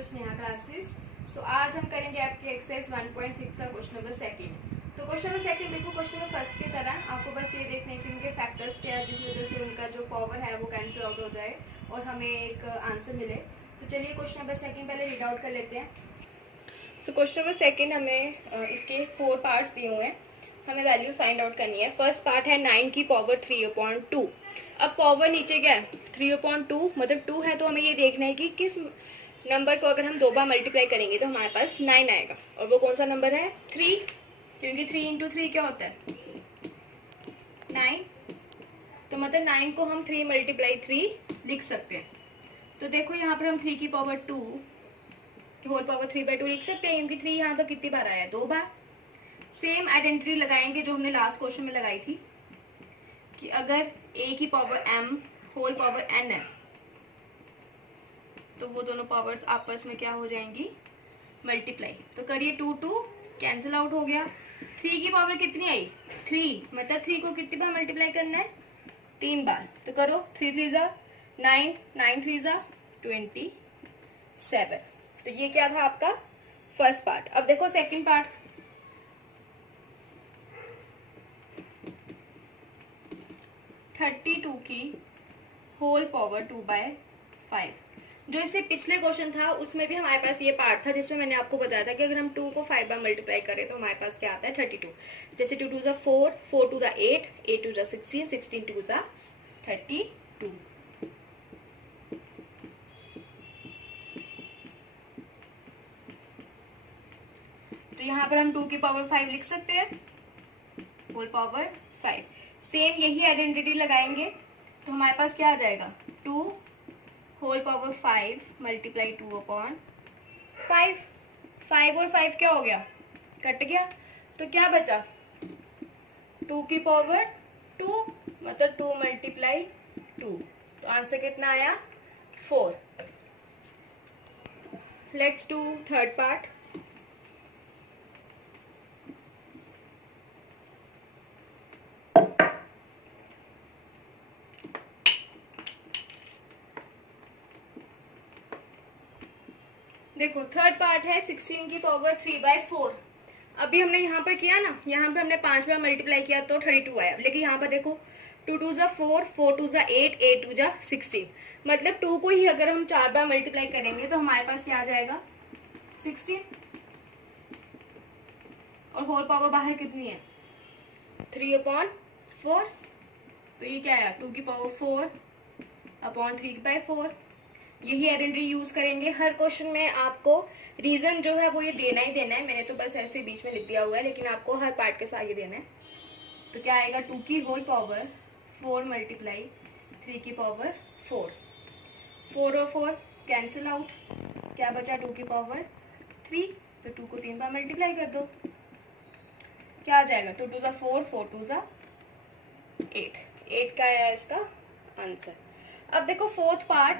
To Sneha classes. सो आज हम करेंगे आपकी एक्सरसाइज 1.6 का क्वेश्चन नंबर सेकंड। तो क्वेश्चन नंबर सेकंड बिल्कुल क्वेश्चन नंबर फर्स्ट की तरह आपको बस ये देखना है कि उनके फैक्टर्स क्या है जिस वजह से उनका जो पावर है वो कैंसिल आउट हो जाए और हमें एक आंसर मिले। तो चलिए क्वेश्चन नंबर सेकंड पहले रीड आउट कर लेते हैं। सो क्वेश्चन नंबर सेकंड हमें इसके 4 पार्ट्स दिए हुए हैं, हमें वैल्यूज फाइंड आउट करनी है। फर्स्ट पार्ट है 9 की पावर 3/2। अब पावर नीचे क्या है 3/2, मतलब 2 है, तो हमें ये देखना है कि किस नंबर को अगर हम 2 बार मल्टीप्लाई करेंगे तो हमारे पास 9 आएगा। और वो कौन सा नंबर है 3, क्योंकि 3 इंटू 3 क्या होता है 9। तो मतलब 9 को हम 3 मल्टीप्लाई 3 लिख सकते हैं। तो देखो यहाँ पर हम 3 की पावर 2 होल पावर 3/2 लिख सकते हैं, क्योंकि 3 यहाँ पर कितनी बार आया है 2 बार। सेम आइडेंटिटी लगाएंगे जो हमने लास्ट क्वेश्चन में लगाई थी कि अगर a की power m whole power n है तो वो दोनों पावर्स आपस में क्या हो जाएंगी मल्टीप्लाई। तो करिए 2 2 कैंसिल आउट हो गया। 3 की पावर कितनी आई 3, मतलब 3 को कितनी बार मल्टीप्लाई करना है 3 बार। तो करो 3 3 जा 9, 9 3 जा 27। तो ये क्या था आपका फर्स्ट पार्ट। अब देखो सेकंड पार्ट। थर्टी 32 की होल पावर 2/5। जो इससे पिछले क्वेश्चन था उसमें भी हमारे पास ये पार्ट था जिसमें मैंने आपको बताया था कि अगर हम 2 को 5 बार मल्टीप्लाई करें तो हमारे पास क्या आता है 32। जैसे 2 2 4, 4 2 8, 8 2 16, 16 2 32। तो यहाँ पर हम 2 की पावर 5 लिख सकते हैं होल पावर 5। सेम यही आइडेंटिटी लगाएंगे तो हमारे पास क्या आ जाएगा 2 होल पावर 5 मल्टीप्लाई 2/5। 5 और 5 क्या हो गया कट गया, तो क्या बचा 2 की पावर 2, मतलब 2 मल्टीप्लाई 2। तो आंसर कितना आया 4। Let's do third part. देखो थर्ड पार्ट है 16 की पावर 3/4। अभी हमने यहाँ पर किया ना, यहाँ पर हमने 5 बार मल्टीप्लाई किया तो 32 आया, लेकिन यहाँ पर देखो 2 2 4, 4 2 8, 8 2 16, मतलब 2 को ही अगर हम 4 बार मल्टीप्लाई करेंगे तो हमारे पास क्या आ जाएगा 16। और होल पावर बाहर कितनी है 3/4। तो ये क्या आया 2 की पावर 4/3/4। यही आइडेंटिटी यूज करेंगे हर क्वेश्चन में। आपको रीजन जो है वो ये देना ही देना है, मैंने तो बस ऐसे बीच में लिख दिया हुआ है, लेकिन आपको हर पार्ट के साथ ये देना है। तो क्या आएगा 2 की होल पावर 4 मल्टीप्लाई 3 की पावर 4। 4 और 4 कैंसिल आउट, क्या बचा 2 की पावर 3। तो 2 को 3 बार मल्टीप्लाई कर दो, क्या आ जाएगा 2 2 4, 4 2 8। 8 का आया इसका आंसर। अब देखो फोर्थ पार्ट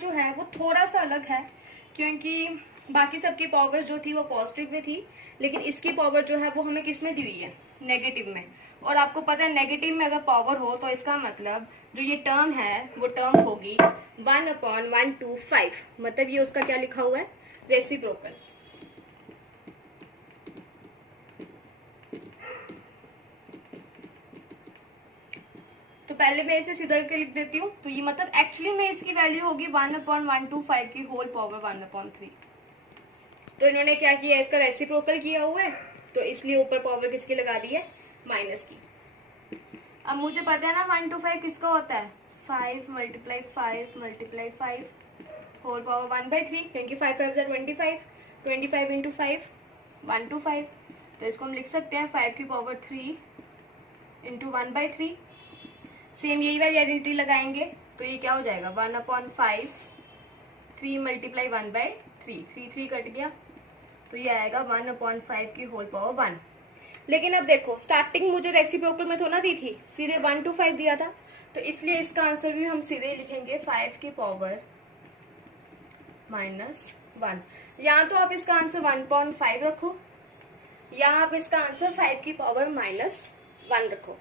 जो है वो थोड़ा सा अलग है, क्योंकि बाकी सबकी पावर जो थी वो पॉजिटिव में थी, लेकिन इसकी पावर जो है वो हमें किस में दी हुई है नेगेटिव में। और आपको पता है नेगेटिव में अगर पावर हो तो इसका मतलब जो ये टर्म है वो टर्म होगी 1/125, मतलब ये उसका क्या लिखा हुआ है रेसिप्रोकल। तो पहले मैं इसे सीधा करके लिख देती हूँ। तो ये मतलब एक्चुअली में इसकी वैल्यू होगी 1/125 की होल पावर 1/3। तो इन्होंने क्या किया इसका रेसिप्रोकल किया हुआ है, तो इसलिए ऊपर पावर किसकी लगा दी है माइनस की। अब मुझे पता है ना 1 to 5 किसका होता है 5 मल्टीप्लाई 5 मल्टीप्लाई 5 होल पावर 1/3, क्योंकि 5 5 25, 25 इंटू 5 1 to 5। तो इसको हम लिख सकते हैं 5 की पावर 3 इंटू 1/3। सेम यही वाली आइडेंटिटी लगाएंगे तो ये क्या हो जाएगा 1/5 3 मल्टीप्लाई 1/3, 3 3 कट गया, तो ये आएगा 1/5 की होल पावर 1। लेकिन अब देखो स्टार्टिंग मुझे रेसिप्रोकल में थोड़ा दी थी, सीधे 1 to 5 दिया था, तो इसलिए इसका आंसर भी हम सीधे लिखेंगे 5 की पावर -1। या तो आप इसका आंसर 1/5 रखो, या आप इसका आंसर 5 की पावर -1 रखो।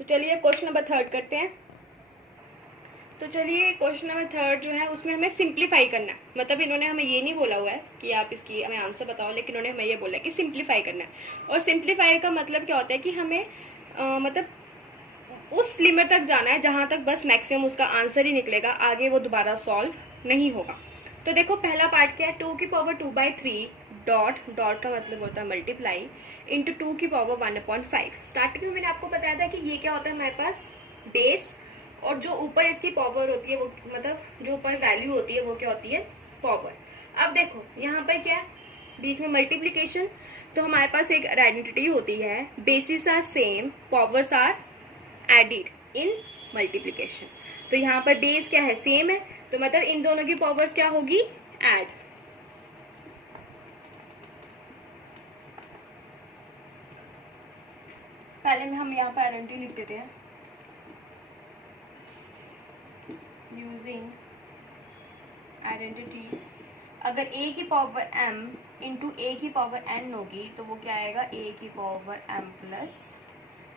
तो चलिए क्वेश्चन नंबर थर्ड करते हैं। तो चलिए क्वेश्चन नंबर थर्ड जो है उसमें हमें सिंप्लीफाई करना है। मतलब इन्होंने हमें ये नहीं बोला हुआ है कि आप इसकी हमें आंसर बताओ, लेकिन इन्होंने हमें ये बोला है कि सिंप्लीफाई करना है। और सिंप्लीफाई का मतलब क्या होता है कि हमें मतलब उस लिमिट तक जाना है जहां तक बस मैक्सिमम उसका आंसर ही निकलेगा, आगे वो दोबारा सॉल्व नहीं होगा। तो देखो पहला पार्ट क्या है, 2 की पावर 2/3 डॉट डॉट का मतलब होता है मल्टीप्लाई इंटू 2 की पावर 1/5। स्टार्टिंग में मैंने आपको बताया था कि ये क्या होता है हमारे पास बेस, और जो ऊपर इसकी पावर होती है वो मतलब जो ऊपर वैल्यू होती है वो क्या होती है, पावर। अब देखो यहाँ पर क्या है, बीच में मल्टीप्लीकेशन, तो हमारे पास एक आइडेंटिटी होती है, basis are same, powers are added in multiplication. तो यहाँ पर बेस क्या है, सेम है, तो मतलब इन दोनों की पावर्स क्या होगी, ऐड। पहले में हम यहाँ पर आइडेंटिटी लिख देते हैं, यूजिंग आइडेंटिटी। अगर a की पावर m इंटू ए की पावर n होगी तो वो क्या आएगा, a की पावर m प्लस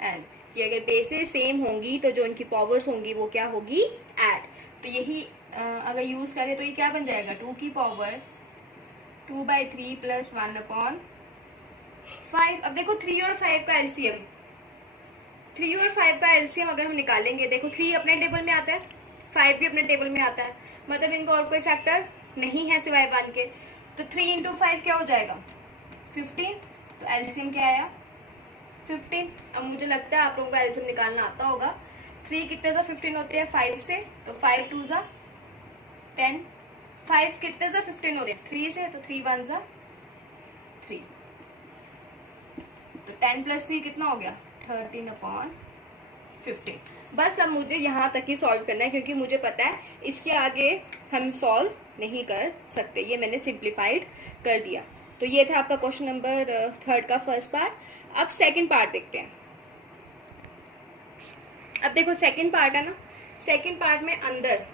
n। कि अगर बेसेस सेम होंगी तो जो उनकी पावर्स होंगी वो क्या होगी, ऐड। तो यही अगर यूज करें तो ये क्या बन जाएगा, 2 की पावर 2/3 प्लस 1/5। अब देखो 3 और 5 का एलसीएम, 3 और 5 का एलसीएम अगर हम निकालेंगे, देखो 3 अपने टेबल में आता है, 5 भी अपने टेबल में आता है, मतलब इनको और कोई फैक्टर नहीं है सिवाय 1 के। तो 3 इंटू 5 क्या हो जाएगा, 15। तो एलसीएम क्या आया, 15। अब मुझे लगता है आप लोगों को एलसीएम निकालना आता होगा। 3 कितने से 15 होते हैं, 5 से, तो 5 2 जा 10। 5 कितने से 15 होते हैं, 3 से, तो 3 1 जा 3। तो 10 प्लस 3 कितना हो गया, 13/15। बस अब मुझे यहाँ तक ही सॉल्व करना है, क्योंकि मुझे पता है इसके आगे हम सॉल्व नहीं कर सकते। ये मैंने सिंप्लीफाइड कर दिया। तो ये था आपका क्वेश्चन नंबर थर्ड का फर्स्ट पार्ट। अब सेकंड पार्ट देखते हैं। अब देखो सेकंड पार्ट है ना, सेकंड पार्ट में अंदर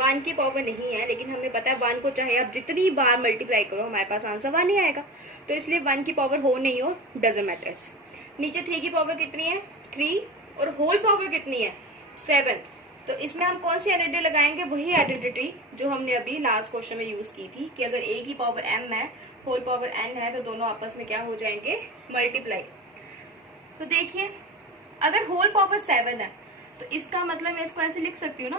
1 की पावर नहीं है, लेकिन हमें पता है 1 को चाहे आप जितनी बार मल्टीप्लाई करो हमारे पास आंसर 1 ही आएगा। तो इसलिए 1 की पावर हो नहीं हो डजंट मैटर्स। नीचे 3 की पावर कितनी है, 3, और होल पावर कितनी है, 7। तो इसमें हम कौन सी आइडेंटिटी लगाएंगे, वही आइडेंटिटी जो हमने अभी लास्ट क्वेश्चन में यूज की थी, कि अगर a की पावर m है, होल पावर n है, तो दोनों आपस में क्या हो जाएंगे, मल्टीप्लाई। तो देखिए अगर होल पावर 7 है तो इसका मतलब मैं इसको ऐसे लिख सकती हूँ ना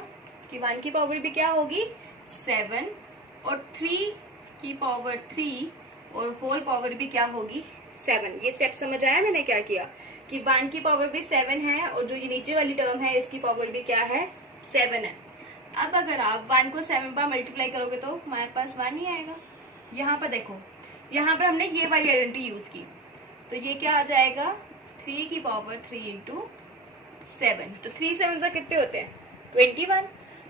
कि 1 की पावर भी क्या होगी, 7, और 3 की पावर 3 और होल पावर भी क्या होगी, 7। ये स्टेप समझ आया मैंने क्या किया, कि 1 की पावर भी 7 है, और जो ये नीचे वाली टर्म है इसकी पावर भी क्या है, 7 है। अब अगर आप 1 को 7 बार मल्टीप्लाई करोगे तो हमारे पास 1 ही आएगा। यहाँ पर देखो, यहाँ पर हमने ये वाली आइडेंटिटी यूज की, तो ये क्या आ जाएगा, 3 की पावर 3 इंटू 7। तो 3 7 से कितने होते हैं, 21।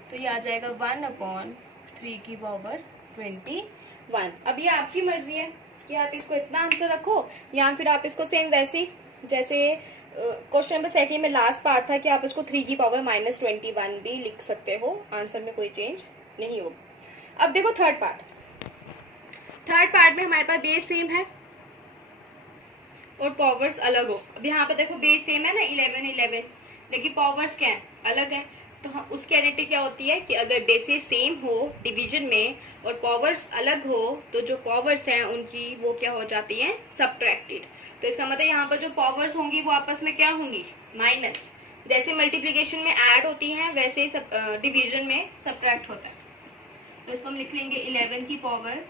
तो ये आ जाएगा 1/3 की पावर 21। अब ये आपकी मर्जी है कि आप इसको इतना आंसर रखो, या फिर आप इसको सेम वैसे जैसे क्वेश्चन नंबर सेकंड में लास्ट पार्ट था कि आप इसको 3 की पावर -21 भी लिख सकते हो, आंसर में कोई चेंज नहीं होगा। अब देखो थर्ड पार्ट, थर्ड पार्ट में हमारे पास बेस सेम है और पावर्स अलग हो। अब यहाँ पे देखो बेस सेम है ना 11 11, लेकिन पावर्स क्या है, अलग है। तो हम उसकी आइडेंटिटी क्या होती है कि अगर बेसेस सेम हो डिवीजन में और पावर्स अलग हो, तो जो पावर्स हैं उनकी वो क्या हो जाती हैं, सब्ट्रैक्टेड। तो इसका मतलब यहाँ पर जो पावर्स होंगी वो आपस में क्या होंगी, माइनस। जैसे मल्टीप्लीकेशन में ऐड होती हैं वैसे ही डिवीजन में सब्ट्रैक्ट होता है। तो इसको हम लिख लेंगे 11 की पावर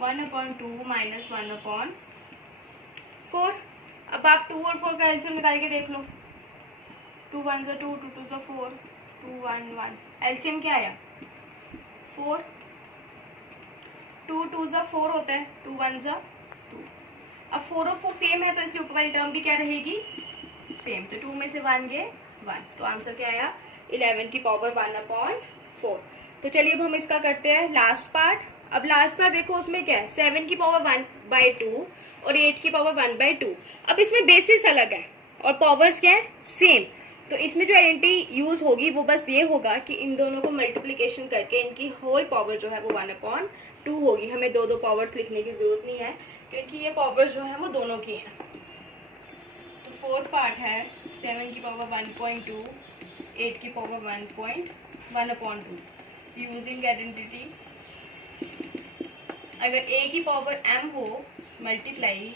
1/2 माइनस 1/4। अब आप 2 और 4 का एलसीएम निकाल के देख लो, 2 1 2 2 2 4, 2 1 1। एलसीएम क्या आया, 4। 2 2 4 होता है, 2 1 2। अब 4 और 4 सेम है तो इसकी ऊपर वाली टर्म भी क्या रहेगी, सेम। तो 2 में से 1 गए 1, तो आंसर क्या आया, 11 की पावर 1/4। तो चलिए अब हम इसका करते हैं लास्ट पार्ट। अब लास्ट पार्ट देखो उसमें क्या है, 7 की पावर 1/2 और 8 की पावर 1/2। अब इसमें बेसिस अलग है और पावर्स क्या है, सेम। तो इसमें जो आइडेंटिटी यूज होगी वो बस ये होगा कि इन दोनों को मल्टीप्लीकेशन करके इनकी होल पावर जो है वो 1/2 होगी। हमें दो पावर्स लिखने की जरूरत नहीं है, क्योंकि ये पावर्स जो है वो दोनों की हैं। तो फोर्थ पार्ट है 7 की पावर 1/2, 8 की पावर 1/2। 1/2 using identity. अगर a की पावर m हो मल्टीप्लाई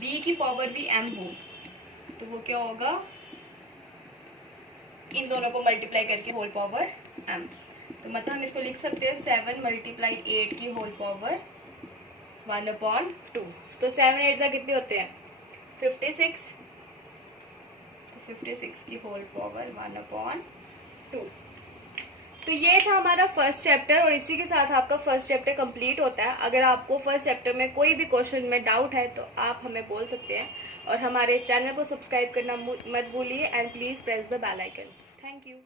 b की पावर भी m हो तो वो क्या होगा, इन दोनों को मल्टीप्लाई करके होल पावर m। तो मतलब हम इसको लिख सकते हैं 7 × 8 की होल पावर 1/2। तो 7 8 जा कितने होते हैं 56, तो 56 की होल पावर 1/2। तो ये था हमारा फर्स्ट चैप्टर और इसी के साथ आपका फर्स्ट चैप्टर कंप्लीट होता है। अगर आपको फर्स्ट चैप्टर में कोई भी क्वेश्चन में डाउट है तो आप हमें बोल सकते हैं और हमारे चैनल को सब्सक्राइब करना मत भूलिए and please press the bell icon. Thank you.